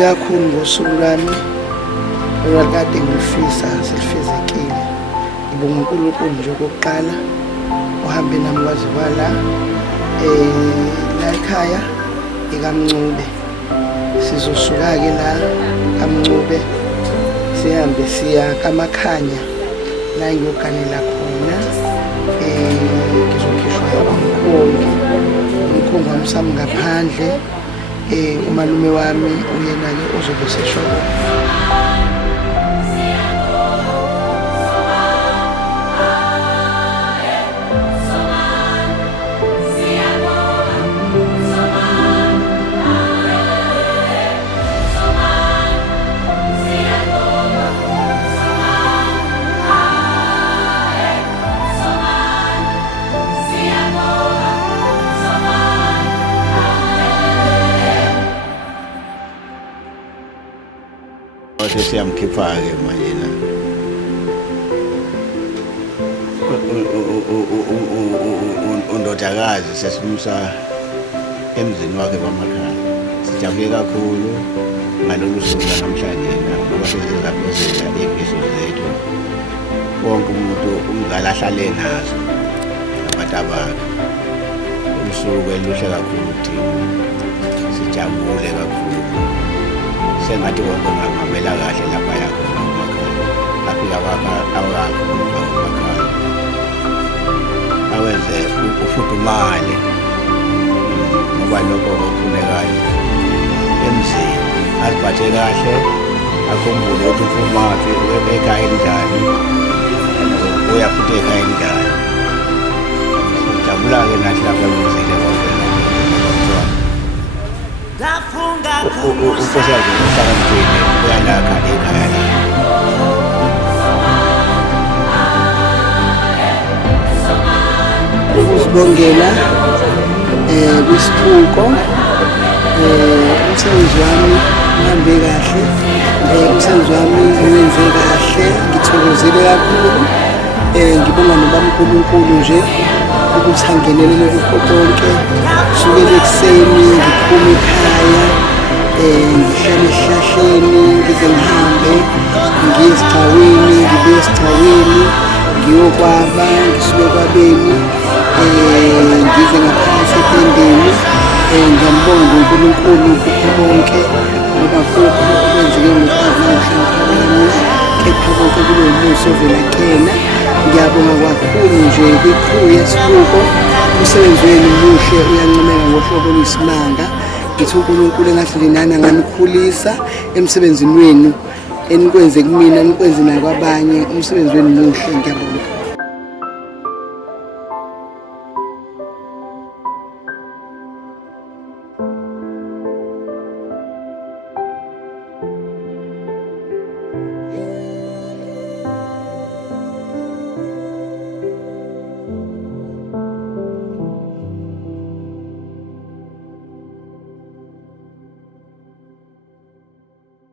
kakhulu ngosuku lwami olwakade ngilifisa selifezekile. Ngibonga uNkulunkulu nje okokuqala uhambe nami kwaze kwala la ekhaya ekamncube. Sizosuka-ke la kaMncube sihambe siya kaMakhanya la ngiyoganela khona ngizokhishwa umkhongo wami sami ngaphandle. Umalume wami uyena-ke uzobe seshoko. Siyamkhipha-ke manje na undodakazi sesimsa emzini wakhe bamakhaya. Sijabule kakhulu ngalolu suku namhlanje ngoba sizapezela iy'mfiso zethu. Wonke umuntu umzali ahlale nazo nabantu abakhe. Usuku eluhle kakhulu thina, sijabule kakhulu. Sengathi konke ngamela kahle lapha yakho emakhaya lapho emakhaya awenze ufudumale ngoba lokho okufunekayo emzini. Aziphathe kahle, akhumbule ukuthi ufumaphi ekhaya enjani, uya futhi ekhaya enjani. Sijabula-ke nathi lapha emzini konke unkosikazi uhlakaniphile uyalakha ekhaya la. Ukuzibongela kwisiphuko umsebenzi wami uhambe kahle, umsebenzi wami uwenze kahle, ngithokozile kakhulu. Ngibonga noBaMkhulunkulu nje ukuthi angenelele kukho konke. Sukela ekuseni ngiphume ekhaya ngihlale esihlahleni ngize ngihambe ngiye esigcawini, ngibuye esigcawini ngiyokwaba, ngisuke ekwabeni ngize ngaphansi etendeni. Ngiyambonga uNkulunkulu kukho konke ngoba kukho okwenzeke ngokuhlakaniphile, kepha konke kube umusa ovela kuyena. Ngiyabonga kakhulu nje kwi-crew yesibuko. Umsebenzi wenu muhle, uyancomeka ngohlobo oluyisimanga. Ngithi uNkulunkulu engahlelelana nganikhulisa emsebenzini wenu enikwenze kumina nikwenze nakwabanye. Umsebenzi wenu muhle, ngiyabonga.